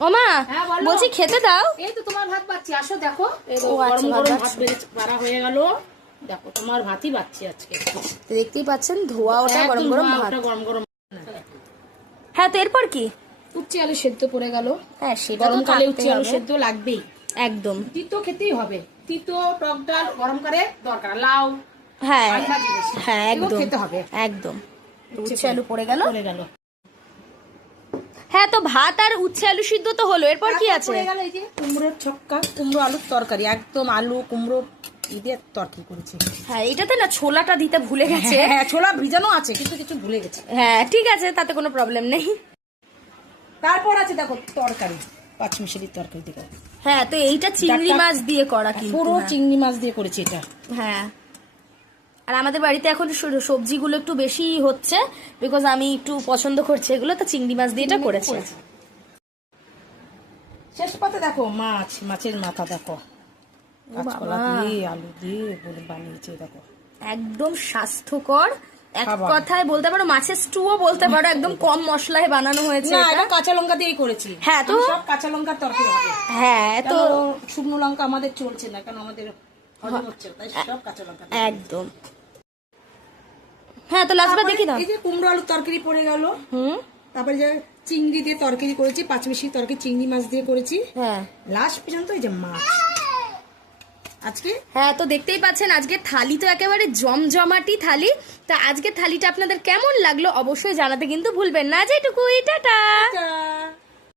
ও মা, বলছি খেতে দাও। এই তো তোমার ভাত বাচ্চি, আসো দেখো। আচ্ছা, গরম গরম ভাত বাড়া হয়ে গেল, দেখো তোমার ভাতই বাচ্চি আজকে। দেখতেই পাচ্ছেন ধোয়া ওটা গরম গরম ভাত। গরম গরম। হ্যাঁ, তো এরপর কি? উচ্ছে আলু সেদ্ধ পড়ে গেল। হ্যাঁ, সেটা তো গরমকালে উচ্ছে থাকতেই আলু হবে। সেদ্ধ লাগবেই। একদম। তিতো খেতেই হবে, তিতো টক ডাল গরমকালে দরকার, লাউ হ্যাঁ ভাজি বেশি, হ্যাঁ, এগুলো একদম খেতে হবে। একদম। উচ্ছে আলু পড়ে গেল। পড়ে গেল। হ্যাঁ, তো ভাত আর উচ্ছে আলু সিদ্ধ তো হলো, এরপর কি আছে? পড়ে গেল এই যে কুমড়োর ছক্কা, কুমড়ো আলুর তরকারি, একদম আলু কুমড়ো দিয়ে তরকারি করেছি। হ্যাঁ, এটাতে না ছোলাটা দিতে ভুলে গেছে। হ্যাঁ, ছোলা ভিজানো আছে কিন্তু কিছু ভুলে গেছে। হ্যাঁ, ঠিক আছে, তাতে কোনো প্রবলেম নেই। তারপর আছে দেখো তরকারি, পাঁচমিশালির তরকারি দেখো। হ্যাঁ, তো এইটা চিংড়ি মাছ দিয়ে করা, কিন্তু পুরো চিংড়ি মাছ দিয়ে করেছি এটা। হ্যাঁ, আর আমাদের বাড়িতে এখন সবজিগুলো একটু বেশি হচ্ছে, বিকজ আমি একটু পছন্দ করছি এগুলো, তো চিংড়ি মাছ দিয়ে এটা করেছে। শেষ পাতে দেখো মাছ, মাছের মাথা দেখো, কাঁচকলা দিয়ে আলু দিয়ে বলে বানিয়েছে দেখো। একদম স্বাস্থ্যকর, এক খাবার। কথায় বলতে পারো মাছের স্টুও বলতে পারো, একদম কম মশলায় বানানো হয়েছে না, এটা। এটা কাঁচা লঙ্কা দিয়েই করেছি। হ্যাঁ, তো সব কাঁচা লঙ্কার তরকারি হবে। হ্যাঁ, তো শুকনো লঙ্কা আমাদের চলছে না, কারণ আমাদের হজম হচ্ছে না, তাই সব কাঁচা লঙ্কা দিয়ে। একদম। হ্যাঁ, তো লাস্টবার দেখি দাও। এই যে কুমড়ো আলুর তরকারি পড়ে গেল। তারপরে যে চিংড়ি দিয়ে তরকারি করেছি, পাঁচমিশালি তরকারি চিংড়ি মাছ দিয়ে করেছি। হ্যাঁ, লাস্ট পর্যন্ত এই যে মাছ আজকে। হ্যাঁ, তো দেখতেই পাচ্ছেন আজকে থালি তো একেবারে জমজমাটি থালি। তা আজকে থালিটা আপনাদের কেমন লাগলো অবশ্যই জানাতে কিন্তু ভুলবেন না। যেটুকুই, টাটা।